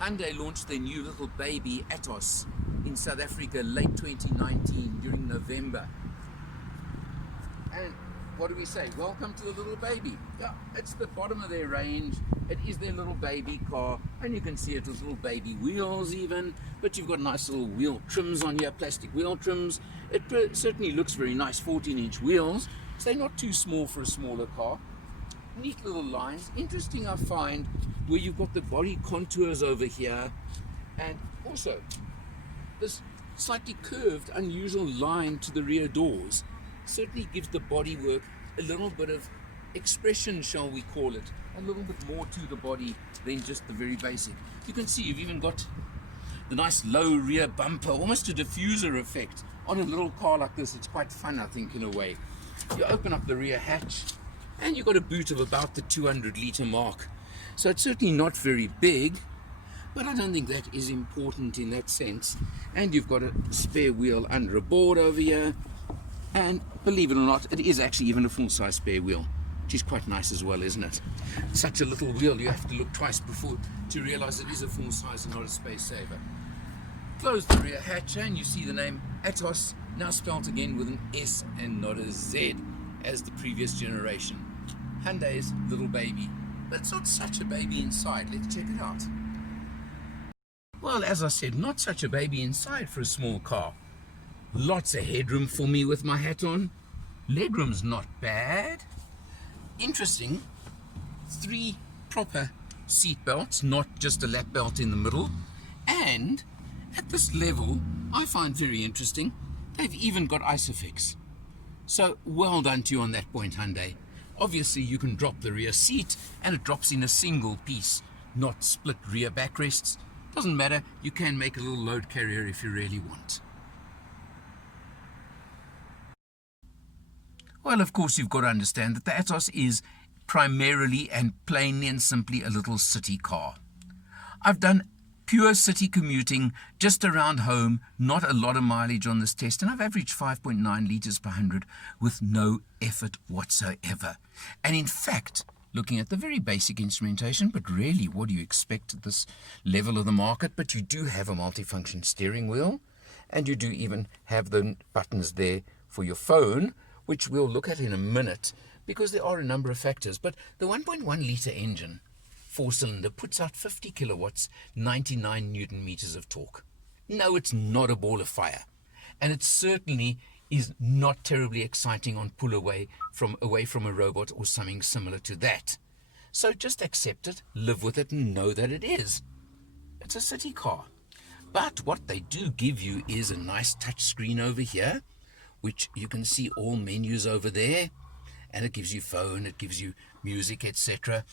Hyundai launched their new little baby Atos in South Africa late 2019 during November. And what do we say? Welcome to the little baby. Yeah, it's the bottom of their range. It is their little baby car, and you can see it with little baby wheels even, but you've got nice little wheel trims on here, plastic wheel trims. It certainly looks very nice, 14-inch wheels, so they're not too small for a smaller car. Neat little lines. Interesting, I find, where you've got the body contours over here, and also this slightly curved, unusual line to the rear doors. Certainly gives the bodywork a little bit of expression, shall we call it, a little bit more to the body than just the very basic. You can see you've even got the nice low rear bumper, almost a diffuser effect on a little car like this. It's quite fun, I think, in a way. You open up the rear hatch and you've got a boot of about the 200-litre mark. So it's certainly not very big, but I don't think that is important in that sense. And you've got a spare wheel under a board over here. And believe it or not, it is actually even a full-size spare wheel, which is quite nice as well, isn't it? Such a little wheel, you have to look twice before to realize it is a full-size and not a space saver. Close the rear hatch and you see the name Atos, now spelled again with an S and not a Z, as the previous generation. Hyundai's little baby. But it's not such a baby inside. Let's check it out. Well, as I said, not such a baby inside for a small car. Lots of headroom for me with my hat on. Legroom's not bad. Interesting, 3 proper seat belts, not just a lap belt in the middle. And at this level, I find very interesting, they've even got ISOFIX. So well done to you on that point, Hyundai. Obviously you can drop the rear seat and it drops in a single piece, not split rear backrests. Doesn't matter, you can make a little load carrier if you really want. Well, of course, you've got to understand that the Atos is primarily and plainly and simply a little city car. I've done pure city commuting just around home, not a lot of mileage on this test, and I've averaged 5.9 litres per 100 with no effort whatsoever. And in fact, looking at the very basic instrumentation, but really, what do you expect at this level of the market? But you do have a multifunction steering wheel, and you do even have the buttons there for your phone, which we'll look at in a minute, because there are a number of factors. But the 1.1 litre engine, 4-cylinder, puts out 50 kilowatts, 99 newton meters of torque. No, it's not a ball of fire. And it certainly is not terribly exciting on pull away from a robot or something similar to that. So just accept it, live with it, and know that it is. It's a city car. But what they do give you is a nice touch screen over here, which you can see all menus over there, and it gives you phone, it gives you music, etc.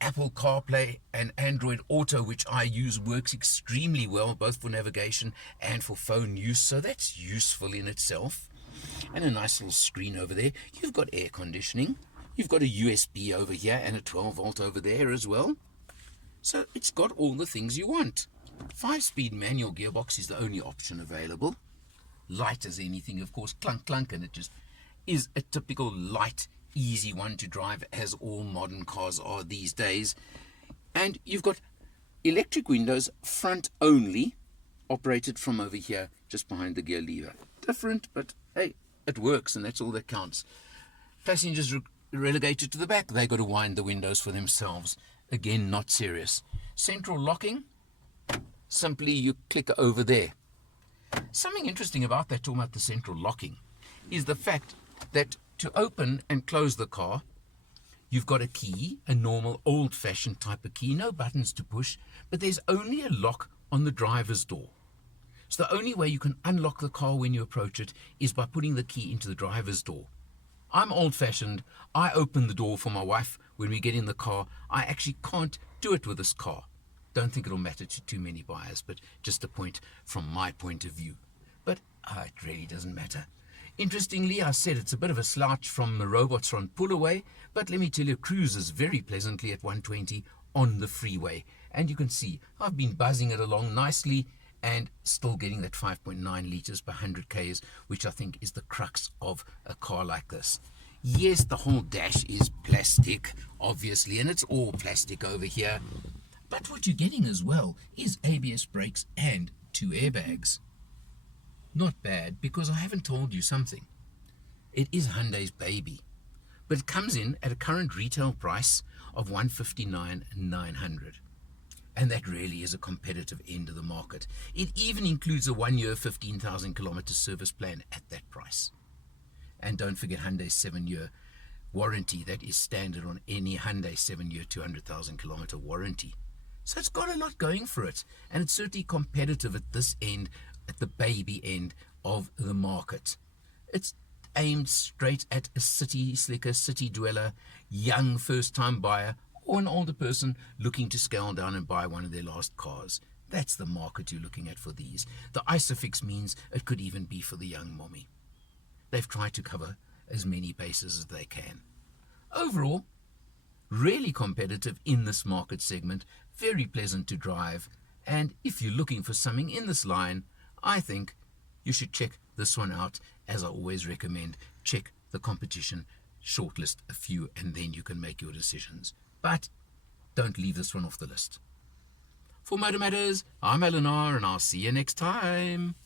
Apple CarPlay and Android Auto, which I use, works extremely well, both for navigation and for phone use, so that's useful in itself. And a nice little screen over there. You've got air conditioning, you've got a USB over here and a 12-volt over there as well. So it's got all the things you want. 5-speed manual gearbox is the only option available. Light as anything, of course, clunk clunk, and it just is a typical light, easy one to drive, as all modern cars are these days. And you've got electric windows, front only, operated from over here, just behind the gear lever. Different, but hey, it works, and that's all that counts. Passengers relegated to the back, they got to wind the windows for themselves. Again, not serious. Central locking, simply you click over there. Something interesting about that, talking about the central locking, is the fact that to open and close the car, you've got a key, a normal old-fashioned type of key, no buttons to push, but there's only a lock on the driver's door. So the only way you can unlock the car when you approach it is by putting the key into the driver's door. I'm old-fashioned. I open the door for my wife when we get in the car. I actually can't do it with this car. Don't think it'll matter to too many buyers, but just a point from my point of view. But it really doesn't matter. Interestingly, I said it's a bit of a slouch from the robots on pull away, but let me tell you, cruises very pleasantly at 120 on the freeway. And you can see I've been buzzing it along nicely and still getting that 5.9 litres per 100 k's, which I think is the crux of a car like this. Yes, the whole dash is plastic, obviously, and it's all plastic over here. But what you're getting as well is ABS brakes and 2 airbags. Not bad, because I haven't told you something. It is Hyundai's baby, but it comes in at a current retail price of $159,900. And that really is a competitive end of the market. It even includes a 1-year, 15,000 kilometer service plan at that price. And don't forget Hyundai's 7-year warranty that is standard on any Hyundai 7-year, 200,000 kilometer warranty. So it's got a lot going for it, and it's certainly competitive at this end, at the baby end of the market. It's aimed straight at a city slicker, city dweller, young first-time buyer, or an older person looking to scale down and buy one of their last cars. That's the market you're looking at for these. The I suffix means it could even be for the young mommy. They've tried to cover as many bases as they can. Overall, really competitive in this market segment, very pleasant to drive, and if you're looking for something in this line, I think you should check this one out. As I always recommend, check the competition, shortlist a few, and then you can make your decisions. But don't leave this one off the list. For Motor Matters, I'm Eleanor, and I'll see you next time.